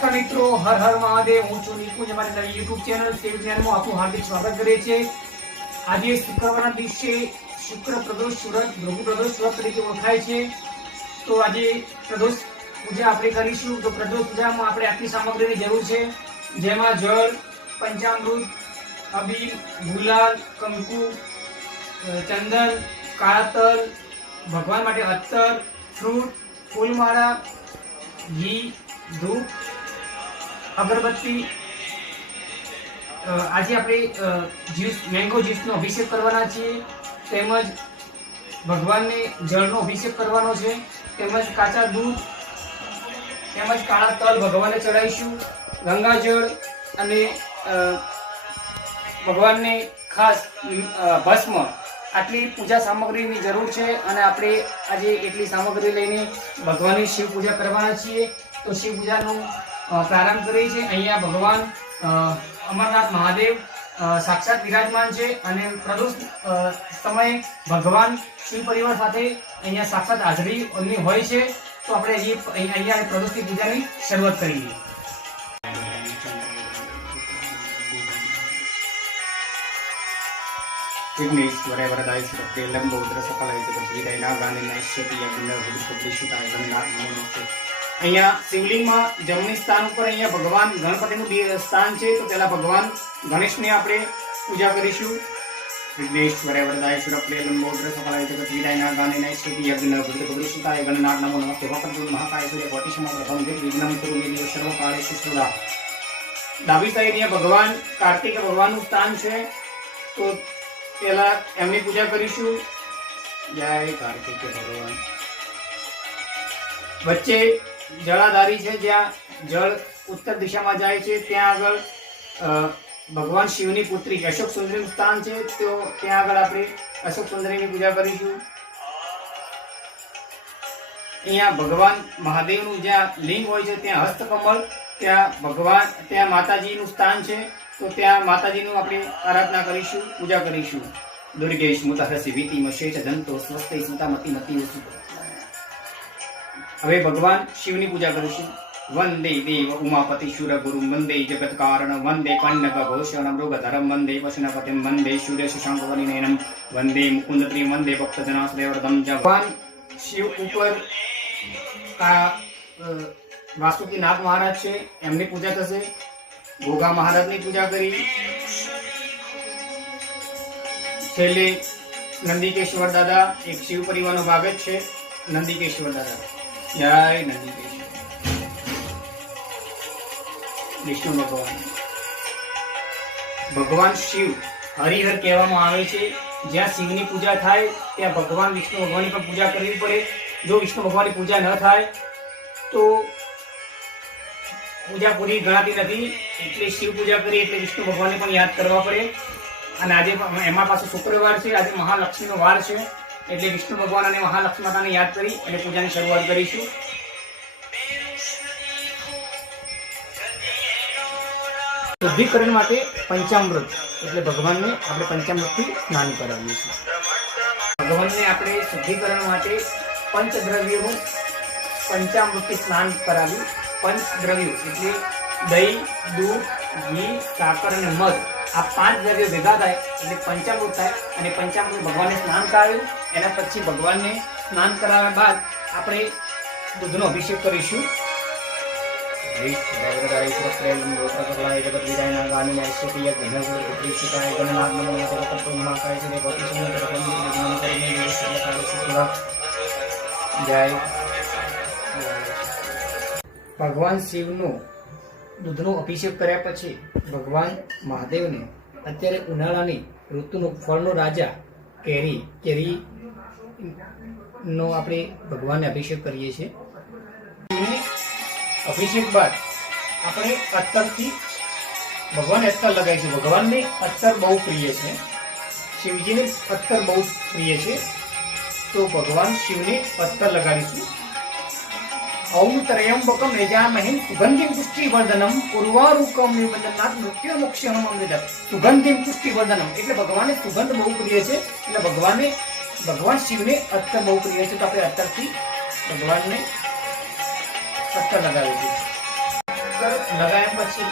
નમસ્કાર મિત્રો, હર હર મહાદેવ। હું છું નિકુંજ, અમારી નવી યુટ્યુબ ચેનલ સેવ જ્ઞાનમાં આપનું હાર્દિક સ્વાગત કરે છે। આજે શુક્રવારના દિવસે શુક્ર પ્રદોષ વ્રત, ભૃગુ પ્રદોષ વ્રત તરીકે ઓળખાય છે। તો આજે પ્રદોષ પૂજા આપણે કરીશું। તો પ્રદોષ પૂજામાં આપણે આટલી સામગ્રીની જરૂર છે, જેમાં જળ, પંચામૃત, અબીલ, ગુલાલ, કંકુ, ચંદન, કાળા તલ, ભગવાન માટે અત્તર, ફ્રૂટ, ફૂલમાળા, ઘી, ધૂપ, અગરબત્તી। આજે આપણે જ્યુસ, મેંગો જ્યુસનો અભિષેક કરવાના છીએ, તેમજ ભગવાનને જળનો અભિષેક કરવાનો છે, તેમજ કાચા દૂધ, તેમજ કાળા તલ ભગવાનને ચડાવીશું, ગંગાજળ અને ભગવાનને ખાસ ભસ્મ। આટલી પૂજા સામગ્રીની જરૂર છે અને આપણે આજે એટલી સામગ્રી લઈને ભગવાનની શિવ પૂજા કરવાના છીએ। તો શિવ પૂજાનો પ્રારંભ કરીએ છીએ। અહીંયા ભગવાન અમરનાથ મહાદેવ સાક્ષાત વિરાજમાન છે અને પ્રદોષ સમયે ભગવાન શિવ પરિવાર સાથે અહીંયા સાક્ષાત હાજરી એમની હોય છે। તો આપણે અહીંયા પ્રદોષની પૂજાની શરૂઆત કરીએ। विघ्नेश्वराय वरदाय सुरते लंबोदर सफलाय जगद्विदाय नागाने नैश्यतीय गुण विष्णुपतिशुताय गणनाथ नमो नमः। અહીંયા શિવલિંગમાં જમણી સ્થાન ઉપર અહીંયા ભગવાન ગણપતિનું સ્થાન છે। તો પહેલા ભગવાન ગણેશની આપણે પૂજા કરીશું। વિઘ્નેશ્વરાય વરદાય સુરતે લંબોદર સફલાય જગદ્વિદાય નાગાને નૈશ્યતીય ગુણ વિષ્ણુપતિશુતાય ગણનાથ નમો નમः। વક્રતુંડ મહાકાય સૂર્ય કોટિ સમપ્રભ વિઘ્નં કુરુ મે દેવ સર્વકાર્યેષુ સદા। ડાબી સાઈડ ભગવાન કાર્તિક ભગવાનનું સ્થાન છે। તો પહેલા એમની પૂજા કરીશું। જય કાર્તિક ભગવાન। વચ્ચે જળાધારી છે, જ્યાં જળ ઉત્તર દિશામાં જાય છે, ત્યાં આગળ ભગવાન શિવની પુત્રી અશોક સુંદરીનું સ્થાન છે। તો ત્યાં આગળ આપણે અશોક સુંદરીની પૂજા કરીશું। અહીંયા ભગવાન મહાદેવનું જ્યાં લિંગ હોય છે, ત્યાં હસ્તકમળ, ત્યાં માતાજીનું સ્થાન છે। તો ત્યાં માતાજીનું આપણે આરાધના કરીશું, પૂજા કરીશું। દુર્ગે સ્મૃતઃ વીતિમ શેષ જંતો સ્વસ્તે સ્મૃતામતી મતી। હવે ભગવાન શિવની પૂજા કરીશું। વંદે દેવ ઉમાપતિ શુર ગુરુ વંદે જગત કારણ વંદે પન્નગ ઘોષણ મૃગધરમ વંદે પશુનપતિમ વંદે સૂર્ય શશાંક વનિનયનમ વંદે મુકુંદ પ્રિય વંદે ભક્તજનાશ્રયવર્ધમ। ભગવાન શિવ ઉપર વાસુકી નાગ મહારાજ છે, એમની પૂજા થશે। ગોગા મહારાજની પૂજા કરી। છેલ્લે નંદિકેશ્વર દાદા, એક શિવ પરિવારનો ભાગ જ છે નંદિકેશ્વર દાદા। જય નંદિકેશ્વર। વિષ્ણુ ભગવાન, ભગવાન શિવ હરિહર કહેવામાં આવે છે। જ્યાં શિવની પૂજા થાય ત્યાં ભગવાન વિષ્ણુ ભગવાનની પણ પૂજા કરવી પડે। જો વિષ્ણુ ભગવાનની પૂજા ન થાય તો પૂજા પૂરી ગણાતી નથી। એટલે શિવ પૂજા કરી એટલે વિષ્ણુ ભગવાનને પણ યાદ કરવા પડે। અને આજે એમાં પાછો શુક્રવાર છે, આજે મહાલક્ષ્મીનો વાર છે, એટલે વિષ્ણુ ભગવાન અને મહાલક્ષ્મી માતાને યાદ કરી અને પૂજાની શરૂઆત કરીશું। શુદ્ધિકરણ માટે પંચામૃત એટલે ભગવાનને આપણે પંચામૃતથી સ્નાન કરાવીએ છીએ। ભગવાનને આપણે શુદ્ધિકરણ માટે પંચદ્રવ્યોનું પંચામૃતથી સ્નાન કરાવ્યું। પંચદ્રવ્યો એટલે દહીં, દૂધ, ઘી, સાકર અને મધ, આ 5 દ્રવ્યો ભેગા થાય એટલે પંચામૃત થાય। અને પંચામૃત ભગવાનને સ્નાન કરાવ્યું। એના પછી ભગવાનને સ્નાન કરાવ્યા બાદ આપણે દૂધનો અભિષેક કરીશું। જય ભગવાન શિવનો દૂધનો અભિષેક કર્યા પછી ભગવાન મહાદેવને અત્યારે ઉનાળાની ઋતુનો ફળનો રાજા કેરીનો આપણે ભગવાનને અભિષેક કરીએ છીએ। અભિષેક બાદ આપણે અત્તરથી ભગવાનને અત્તર લગાવીશું। ભગવાનને અત્તર બહુ પ્રિય છે, શિવજીને અત્તર બહુ પ્રિય છે। તો ભગવાન શિવને અત્તર લગાડીશું। ओम त्र्यंबकम यजामहे सुगंधिम पुष्टिवर्धनम उर्वारुकम निबंधनात् मृत्युर्मोक्षणम अमृतम्। सुगंधिम पुष्टिवर्धनम એટલે ભગવાનને સુગંધ બહુ પ્રિય છે, એટલે ભગવાન શિવને અત્તર બહુ પ્રિય છે। તો આપણે અત્તરથી ભગવાનને અત્તર લગાવીશું। લગાવ્યા પછી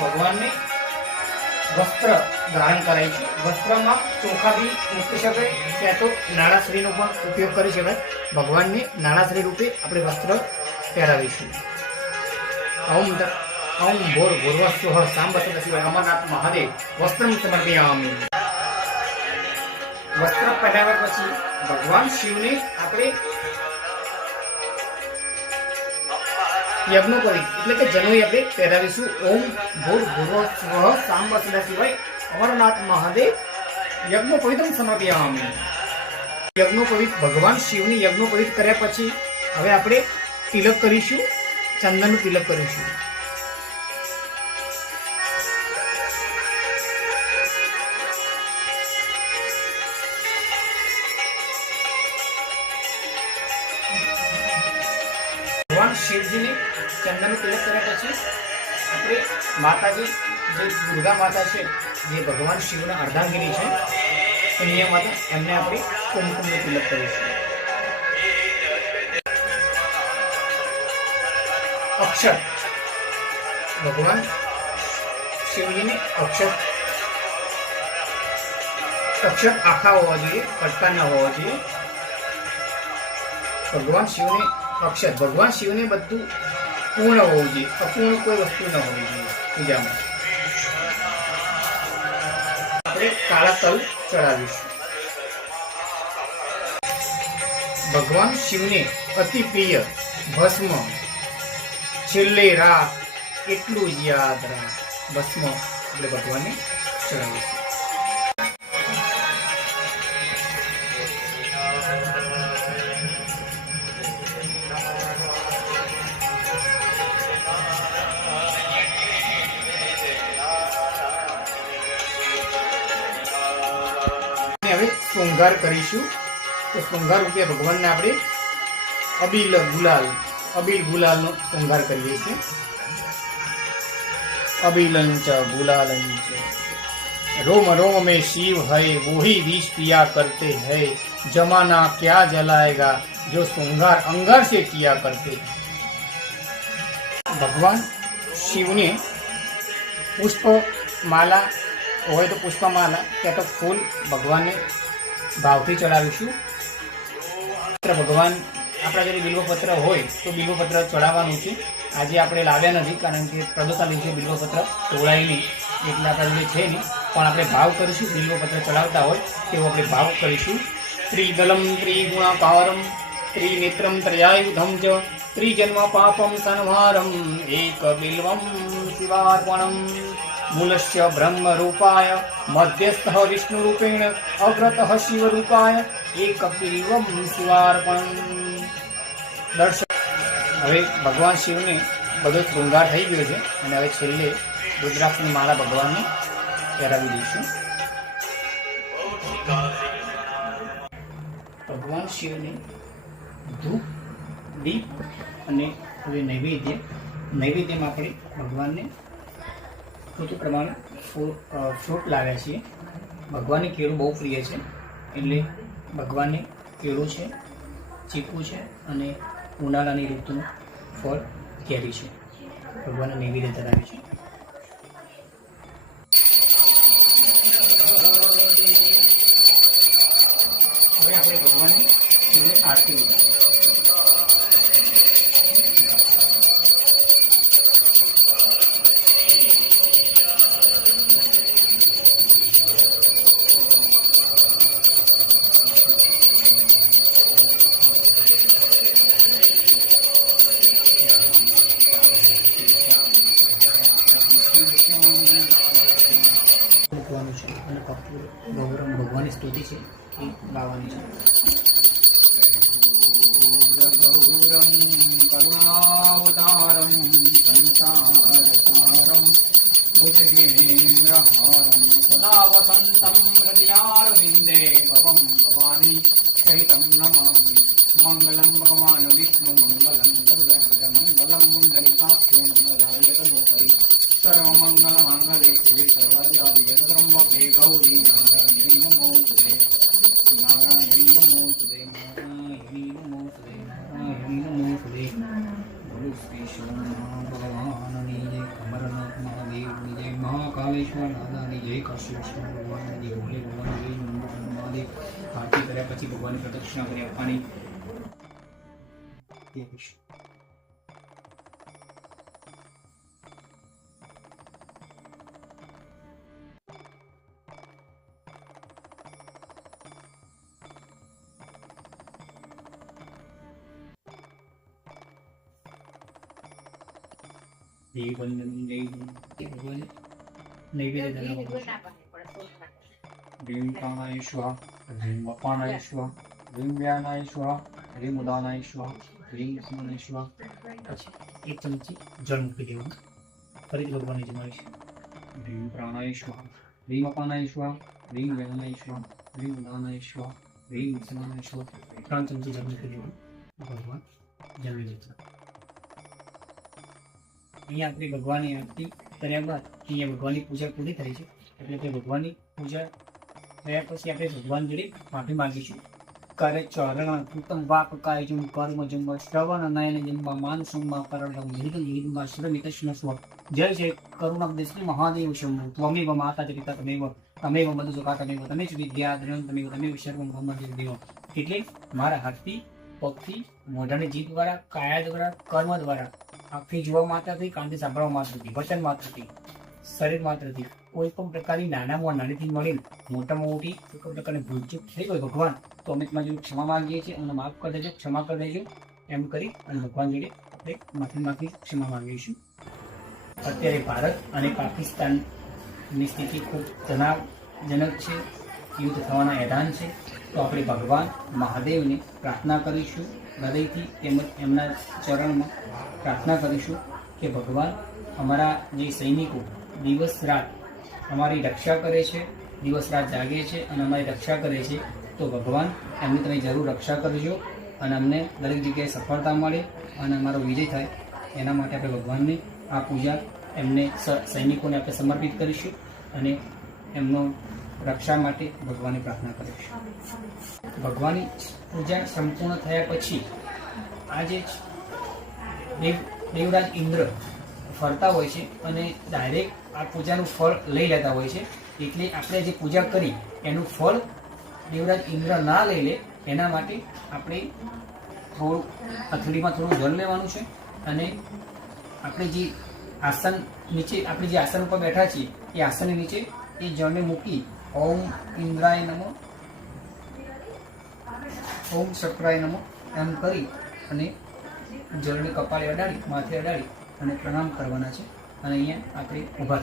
ભગવાનને વસ્ત્ર ધારણ કરાય છે. વસ્ત્રમાં ચોખા બી મૂકી શકાય, ત્યાં તો નાળાશ્રીનો પણ ઉપયોગ કરી શકાય. ભગવાનને નાળાશ્રી રૂપે આપણે વસ્ત્ર પહેરાવીશું. ઓમ ભોર ભૂર્વસ્વઃ સાંબ સદાશિવાય અમરનાથ મહાદેવ વસ્ત્રમ સમર્પયામિ. વસ્ત્ર પહેરાવ્યા પછી ભગવાન શિવને આપણે યજ્ઞોપવિત એટલે કે જનોઈ આપણે પહેરાવીશું. ઓમ ભૂર ભૂર્વસ્વઃ સાંબ સદાશિવાય અમરનાથ મહાદેવ યજ્ઞોપવિતમ સમર્પયામિ. યજ્ઞોપવિત ભગવાન શિવની યજ્ઞોપવિત કર્યા પછી હવે આપણે તિલક કરીશું, ચંદનનું તિલક કરીશું. ભગવાન શિવજીને ચંદનનું તિલક કર્યા પછી આપણે માતાજી જે દુર્ગા માતા છે, જે ભગવાન શિવના અર્ધાંગિની છે, કન્યા માતા, એમને આપણે કુમકુમનું તિલક કરીશું. અક્ષર ભગવાન શિવજીને અક્ષર આખા હોવા જોઈએ, કટકા ન હોવા જોઈએ. ભગવાન શિવને અક્ષર, ભગવાન શિવને બધું પૂર્ણ હોવું જોઈએ, અપૂર્ણ કોઈ વસ્તુ ન હોવી જોઈએ પૂજામાં. આપણે કાળા તલ ચડાવીશું. ભગવાન શિવને અતિ પ્રિય ભસ્મ છેલ્લે રાખ એટલું જ યાદ રાખ, ભસ્મ આપણે ભગવાનને ચડાવીશું. હવે શૃંગાર કરીશું. તો શૃંગાર રૂપે ભગવાનને આપણે અબીલ ગુલાલનો શૃંગાર કરીએ છીએ. अबिलंच गुलालंच रोम रोम में शिव है वही विष पिया करते हैं जमाना क्या जलाएगा जो श्रृंगार अंगार से किया करते हैं. भगवान शिव ने पुष्प माला हो तो पुष्पमाला क्या तो फूल भगवान ने भावथी चढ़ावीशुं. भगवान આપણા જોડે બિલ્વપત્ર હોય તો બિલ્વપત્ર ચડાવવાનું છે. આજે આપણે લાવ્યા નથી કારણ કે પ્રદોષના દિવસે બિલ્વપત્ર તોડાય નહીં, એટલે આપણા જોડે છે નહીં, પણ આપણે ભાવ કરીશું. બિલ્વપત્ર ચડાવતા હોય તેવો આપણે ભાવ કરીશું. ત્રિદલમ ત્રિગુણાકારમ ત્રિનેત્રમ ત્રયાયુધમ ચ ત્રિજન્મ પાપમ સંહારમ એક બિલ્વમ શિવાર્પણમ મૂલસ્ય બ્રહ્મ રૂપાય મધ્યસ્થ વિષ્ણુ રૂપેણ અગ્રતઃ શિવ રૂપાય એક બિલ્વમ શિવાર્પણમ. દર્શન હવે ભગવાન શિવને બધો શૃંગાર થઈ ગયો છે અને હવે છેલ્લે રુદ્રાક્ષની માળા ભગવાનને પહેરાવી દઈશું. ભગવાન શિવને ધૂપ દીપ અને હવે નૈવેદ્યમાં આપણે ભગવાનને ઋતુ પ્રમાણે ફ્રૂટ લાવ્યા છીએ. ભગવાનને કેળું બહુ પ્રિય છે એટલે ભગવાનને કેળું છે, ચીકુ છે અને ઉનાળાની ઋતુનું ફળ કેરી છે. ભગવાનને નૈવેદ્ય ધરાવે છે. હવે આપણે ભગવાનની આરતી ઉતારીએ. મૂકવાનું છે અને કપૂર ગૌરમ ભગવાનની સ્તુતિ છે એ ગાવાની છે. ગૌરમ કરુણાવતારમ સંસારસારમ ભુજગેન્દ્રહારમ સદા વસંતમ હૃદયારવિંદે ભવમ ભવાની સહિતમ નમામિ. મંગલમ ભગવાન વિષ્ણુ મંગલમ ગરુડધ્વજ મંગલમ મુંડલિકાક્ષ મંગલાય તનોહરી સર્વમંગલમાંગલે શિવે સર્વાદિત્રંબકે ગૌરી નારાયણી નમોસ્તુતે નારાયણી નમોસ્તુતે નારાયણી નમોસ્તુતે નારાયણી નમોસ્તુતે. બોલો શ્રી શિવ ભગવાનની જય. મહાદેવેશ્વર દાદાની જય કાશી વિશ્વનાથ ભગવાનની જય ભોલે ભગવાનની જય નમો મહાદેવ. આરતી કર્યા પછી ભગવાનની પ્રદક્ષિણા કરી આપવાની. દેવી વંદન ભગવાન નૈવેદ્ય ધરાવો. ભીમ પ્રાણાય સ્વાહા, ભીમ અપાનાય સ્વાહા, ભીમ વ્યાનાય સ્વાહા, ભીમ ઉદાનાય સ્વાહા, ભીમ લક્ષ્મણાય સ્વાહા. પછી 1 ચમચી જળ મૂકી દેવાનું. ફરીથી ભગવાનને જમાવીશ. ભીમ પ્રાણાય સ્વાહા, ભીમ અપાનાય સ્વાહા, ભીમ વ્યાનાય સ્વાહા, ભીમ ઉદાનાય સ્વાહા, ભીમ લક્ષ્મણાય સ્વાહા. 3 ચમચી જળ મૂકી દેવાનું. ભગવાન જમી લેતા. અહીંયા આપણે ભગવાનની આરતી કર્યા બાદ અહીંયા ભગવાનની પૂજા પૂરી થઈ છે. એટલે કે ભગવાનની પૂજા થયા પછી આપણે ભગવાન જોડે માફી માંગીશું. કરે ચરણ ઉત્તમ વાક કાયજુમ કર્મ જુમ શ્રવણ નયન જન્મ માન સુમા કરણમ નિર્ગમ નિર્ગમ શ્રમિત સ્વ. જય જય કરુણાબ્દેશ્રી મહાદેવ શંભુ. ત્વમેવ માતા ચ પિતા તમેવ તમેવ બંધુ સખા તમેવ તમે જ વિદ્યા ધનં તમેવ તમેવ સર્વં બ્રહ્મ દેવ. એટલે મારા હાથથી, પગથી, મોઢાની જીભ દ્વારા, કાયા દ્વારા, કર્મ દ્વારા, આંખથી જોવા માત્રથી, કાનથી સાંભળવા માત્રથી, વચન માત્રથી, શરીર માત્રથી કોઈ પણ પ્રકારની નાનામાં નાનીથી મળીને મોટામાં મોટી કોઈ પણ પ્રકારની ભૂલચૂક થઈ હોય ભગવાન, તો અમે તમારી જોડે ક્ષમા માંગીએ છીએ. અમને માફ કરી દેજો, ક્ષમા કરી દેજો એમ કરી અને ભગવાન જોડે આપણે માફી ક્ષમા માંગીશું. અત્યારે ભારત અને પાકિસ્તાનની સ્થિતિ ખૂબ તણાવજનક છે. યુદ્ધ થવાના એલાન છે. તો આપણે ભગવાન મહાદેવને પ્રાર્થના કરીશું હૃદયથી, તેમજ એમના ચરણમાં પ્રાર્થના કરીશું કે ભગવાન અમારા જે સૈનિકો દિવસ રાત અમારી રક્ષા કરે છે, દિવસ રાત જાગે છે અને અમારી રક્ષા કરે છે, તો ભગવાન એમની તમે જરૂર રક્ષા કરજો અને અમને દરેક જગ્યાએ સફળતા મળે અને અમારો વિજય થાય. એના માટે આપણે ભગવાનને આ પૂજા એમને સૈનિકોને આપણે સમર્પિત કરીશું અને એમનો રક્ષા માટે ભગવાનની પ્રાર્થના કરીશું. ભગવાનની પૂજા સંપૂર્ણ થયા પછી આજે દેવરાજ ઇન્દ્ર ફરતા હોય છે અને ડાયરેક્ટ આ પૂજાનું ફળ લઈ લેતા હોય છે. એટલે આપણે જે પૂજા કરી એનું ફળ દેવરાજ ઇન્દ્ર ના લઈ લે એના માટે આપણે થોડું અથડીમાં થોડું જળ લેવાનું છે અને આપણે જે આસન નીચે આપણે જે આસન ઉપર બેઠા છીએ એ આસનની નીચે એ જળને મૂકી ઓમ ઇન્દ્રાય નમો, ઓમ શક્રાય નમો એમ કરી અને જળને કપાળે અડાડી, માથે અડાડી અને પ્રણામ કરવાના છે. અને અહીંયા આપણે ઊભા